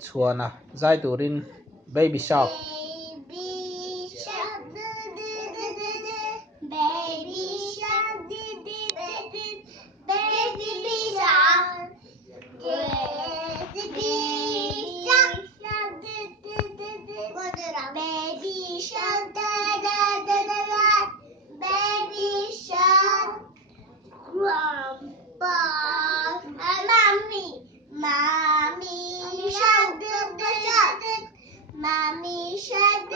Chhuana zai turin baby shark. Baby shark, baby shark, baby shark, baby shark, baby shark, da da da da da, baby shark, grandpa, mommy shark, mommy shark,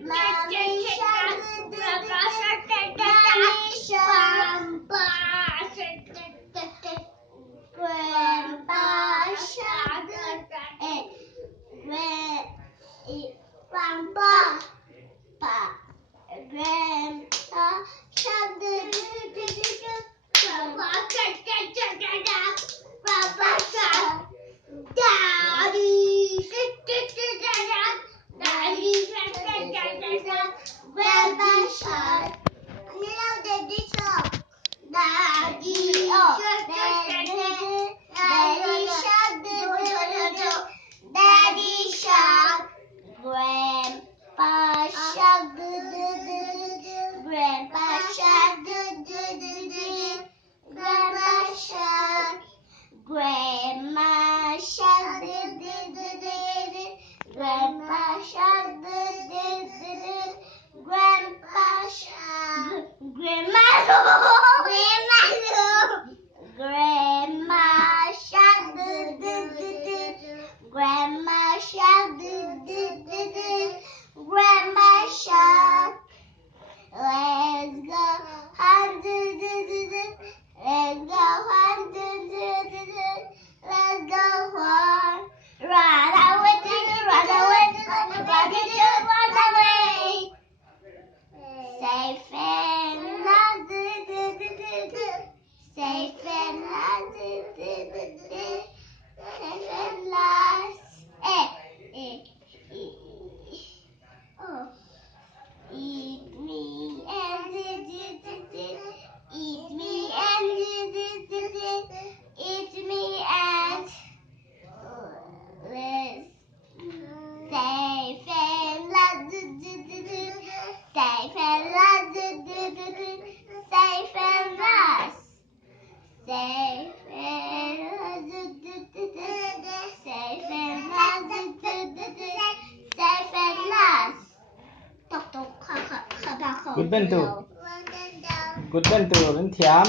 mommy shark, grandpa shark, grandpa shark, grandpa, grandpa shark, grandpa shark, daddy, daddy shark, grandpa shark, daddy shark, daddy shark, daddy shark, grandpa shark, grandpa shark, grandpa shark, grandma shark, grandpa shark, grandpa shark, grandma shark, grandma shark, grandma shark, let's go hunt, let's go hunt, let's go hunt, run away, run away, run away, safe and last, safe and last, safe and last, oh. Eat me and eat me and eat me and let's safe and last, safe and last, safe and last, safe and last, safe and last, safe and last. Good bentu. Good bentu. Rin thiam.